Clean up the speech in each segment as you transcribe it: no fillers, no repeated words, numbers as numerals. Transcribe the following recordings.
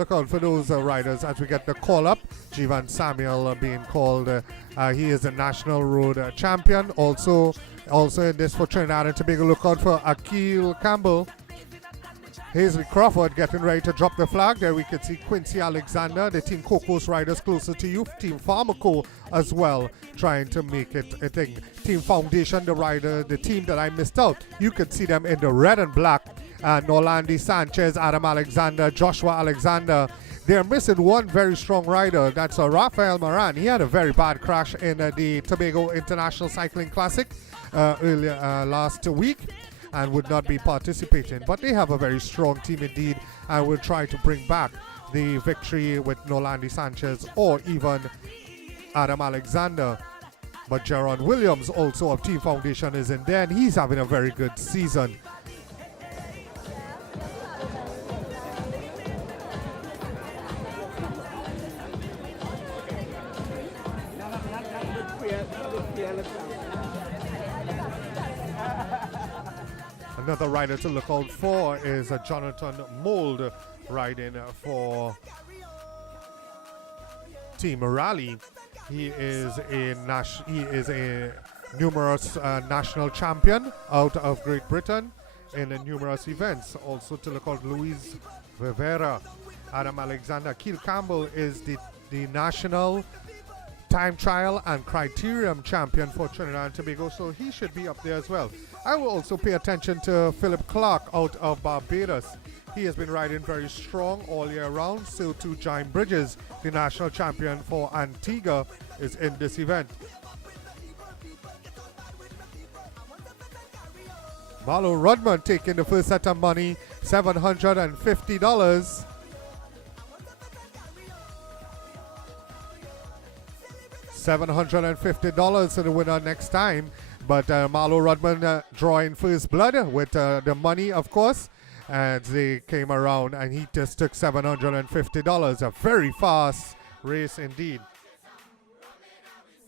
look out for those riders as we get the call up. Jivan Samuel being called. He is a national road champion. Also in this for Trinidad and Tobago, look out for Akil Campbell. Hazley Crawford getting ready to drop the flag. There we can see Quincy Alexander, the Team Cocos riders closer to you. Team Pharmaco as well, trying to make it a thing. Team Foundation, the team that I missed out. You can see them in the red and black. Norlandi Sanchez, Adam Alexander, Joshua Alexander. They're missing one very strong rider. That's Rafael Moran. He had a very bad crash in the Tobago International Cycling Classic earlier last week, and would not be participating. But they have a very strong team indeed, and will try to bring back the victory with Norlandi Sanchez or even Adam Alexander. But Jaron Williams, also of Team Foundation, is in there, and he's having a very good season. Another rider to look out for is Jonathan Mold, riding for Team Rally. He is a numerous national champion out of Great Britain in numerous events. Also to look out, Luis Rivera, Adam Alexander. Keel Campbell is the national time trial and criterium champion for Trinidad and Tobago, so he should be up there as well. I will also pay attention to Philip Clark out of Barbados. He has been riding very strong all year round. So too Jaime Bridges, the national champion for Antigua, is in this event. Marlo Rudman taking the first set of money, $750. $750 to the winner next time. But Marlo Rudman drawing first blood with the money, of course. And they came around and he just took $750. A very fast race indeed.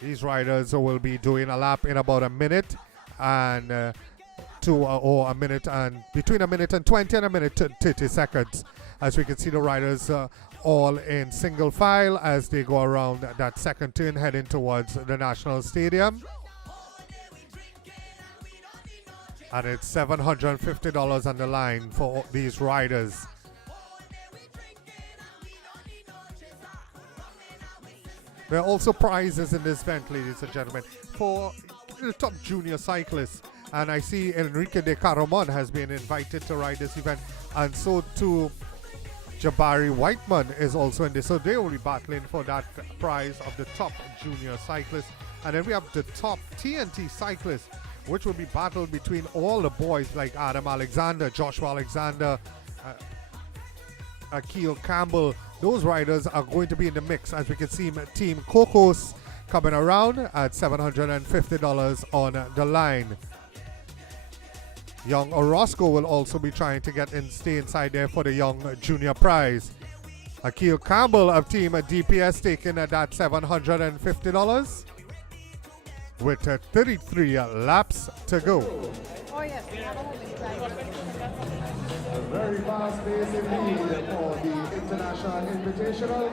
These riders will be doing a lap in about a minute and or a minute and between a minute and 20 and a minute and 30 seconds. As we can see, the riders all in single file as they go around that second turn heading towards the National Stadium. And it's $750 on the line for these riders. There are also prizes in this event, ladies and gentlemen, for the top junior cyclists. And I see Enrique de Caramon has been invited to ride this event, and so too Jabari Whiteman is also in this. So they will be battling for that prize of the top junior cyclist. And then we have the top TNT cyclist, which will be battled between all the boys like Adam Alexander, Joshua Alexander, Akil Campbell. Those riders are going to be in the mix, as we can see Team Cocos coming around at $750 on the line. Young Orozco will also be trying to stay inside there for the young junior prize. Akil Campbell of Team DPS taking that $750 with 33 laps to go. Oh yes. A very fast pace indeed for the International Invitational.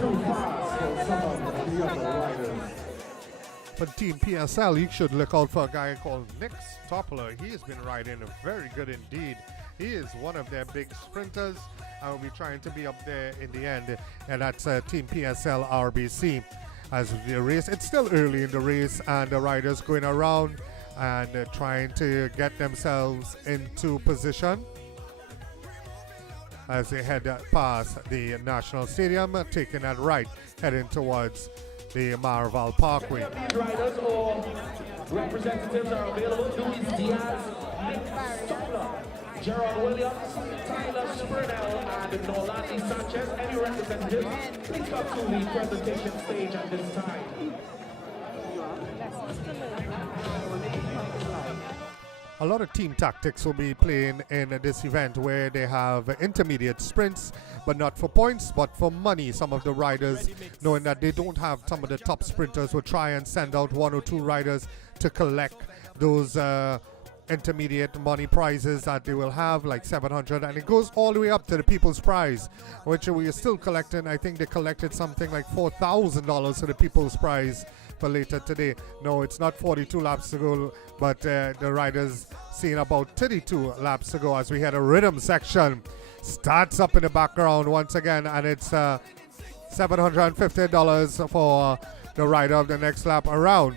Too fast for some of the other riders. For Team PSL, you should look out for a guy called Nick Toppler. He has been riding very good indeed. He is one of their big sprinters and will be trying to be up there in the end. And that's Team PSL RBC. As the race, it's still early in the race, and the riders going around and trying to get themselves into position as they head past the National Stadium, taking that right, heading towards the Marval Parkway. These riders or representatives are available. Luis Diaz, Gerard Williams, Tyler Spurnell, and Norlandi Sanchez. Any representatives, please come to the presentation stage at this time. A lot of team tactics will be playing in this event, where they have intermediate sprints, but not for points, but for money. Some of the riders, knowing that they don't have some of the top sprinters, will try and send out one or two riders to collect those intermediate money prizes that they will have, like 700, and it goes all the way up to the People's Prize, which we are still collecting. I think they collected something like $4,000 for the People's Prize for later today. No, it's not 42 laps to go, but the riders seen about 32 laps to go as we had a rhythm section starts up in the background once again, and it's $750 for the rider of the next lap around.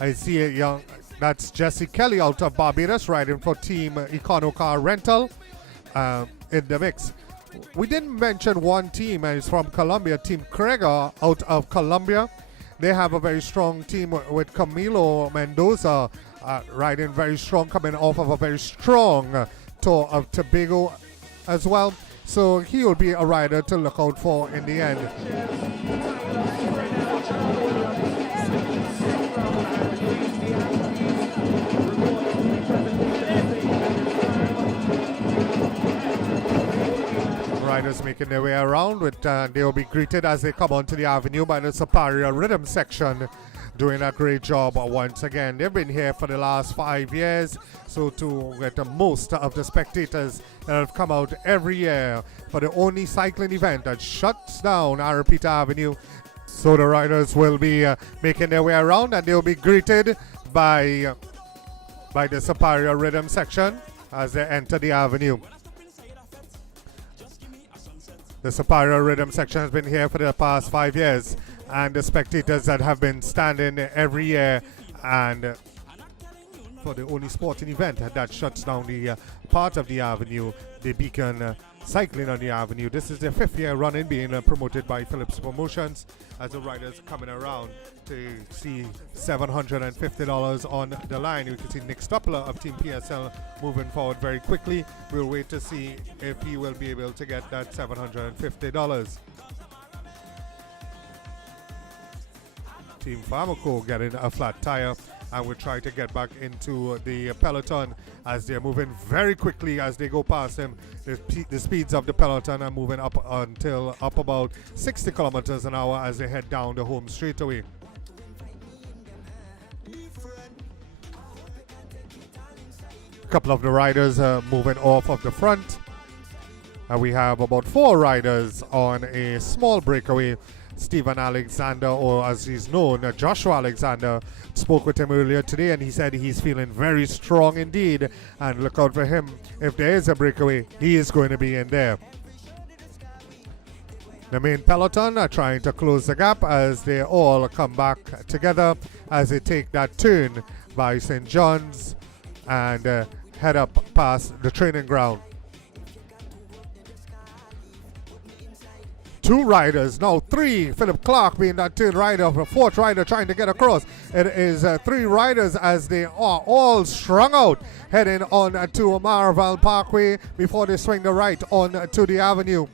I see a young, that's Jesse Kelly out of Barbados riding for Team Econo Car Rental in the mix. We didn't mention one team, and it's from Colombia, Team Krieger out of Colombia. They have a very strong team with Camilo Mendoza riding very strong, coming off of a very strong tour of Tobago as well. So he will be a rider to look out for in the end. Riders making their way around with they will be greeted as they come onto the avenue by the Superior Rhythm section, doing a great job once again. They've been here for the last 5 years, so to get the most of the spectators that have come out every year for the only cycling event that shuts down Arapita Avenue. So the riders will be making their way around, and they will be greeted by the Superior Rhythm section as they enter the avenue. The Superior Rhythm section has been here for the past 5 years, and the spectators that have been standing every year, and for the only sporting event that shuts down the part of the avenue, the Beacon Cycling on the Avenue. This is their 5th year running, being promoted by Phillips Promotions, as the riders coming around to see $750 on the line. You can see Nick Stoppler of Team PSL moving forward very quickly. We'll wait to see if he will be able to get that $750. Team Pharmaco getting a flat tire, and will try to get back into the peloton as they're moving very quickly as they go past him. The speeds of the peloton are moving up until up about 60 kilometers an hour as they head down the home straightaway. A couple of the riders moving off of the front. We have about 4 riders on a small breakaway. Stephen Alexander, or as he's known, Joshua Alexander, spoke with him earlier today, and he said he's feeling very strong indeed, and look out for him. If there is a breakaway, he is going to be in there. The main peloton are trying to close the gap as they all come back together as they take that turn by St. John's and head up past the training ground. 2 riders, now 3. Philip Clark being that 3rd rider, a 4th rider trying to get across. It is 3 riders as they are all strung out, heading on to Maraval Parkway before they swing the right on to the avenue.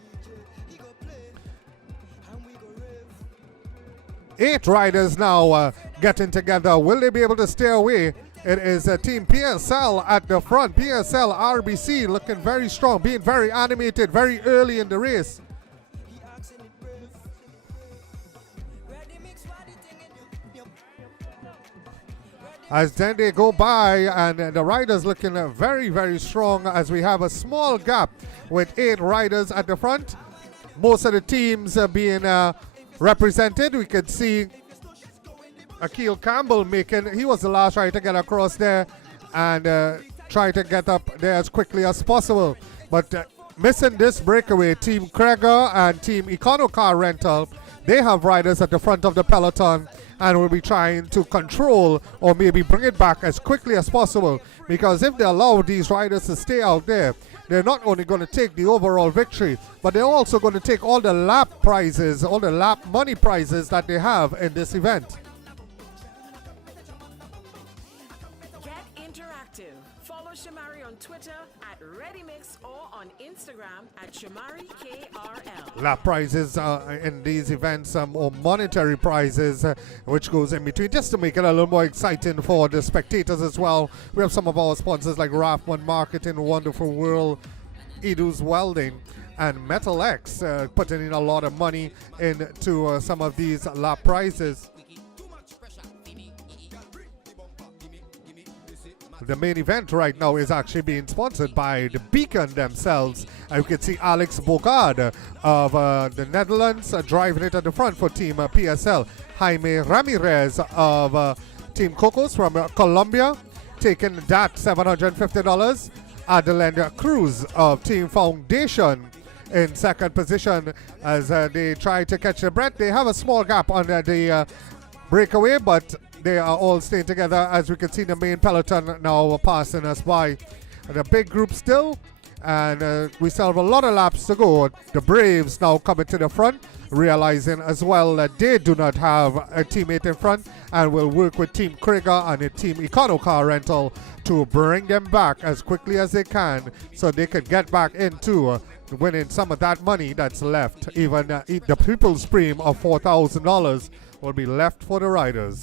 8 riders now getting together. Will they be able to stay away? It is Team PSL at the front. PSL RBC looking very strong, being very animated very early in the race. As then they go by, and the riders looking very, very strong as we have a small gap with 8 riders at the front. Most of the teams being represented. We could see Akil Campbell he was the last rider to get across there and try to get up there as quickly as possible. But missing this breakaway, Team Krieger and Team Econo Car Rental, they have riders at the front of the peloton and will be trying to control or maybe bring it back as quickly as possible, because if they allow these riders to stay out there, they're not only going to take the overall victory, but they're also going to take all the lap prizes, all the lap money prizes that they have in this event. Get interactive. Follow Shamari on Twitter at ReadyMix or on Instagram at ShamariKRL. Lap prizes in these events, or monetary prizes, which goes in between, just to make it a little more exciting for the spectators as well. We have some of our sponsors like Rathman Marketing, Wonderful World, Edus Welding, and Metal X putting in a lot of money into some of these lap prizes. The main event right now is actually being sponsored by the Beacon themselves. You can see Alex Bogard of the Netherlands driving it at the front for Team PSL. Jaime Ramirez of Team Cocos from Colombia taking that $750. Adeline Cruz of Team Foundation in second position as they try to catch the breath. They have a small gap on the breakaway, but they are all staying together. As we can see, the main peloton now passing us by. The big group still, and we still have a lot of laps to go. The Braves now coming to the front, realizing as well that they do not have a teammate in front, and will work with Team Krieger and the Team Econo Car Rental to bring them back as quickly as they can so they can get back into winning some of that money that's left. Even the people's premium of $4,000 will be left for the riders.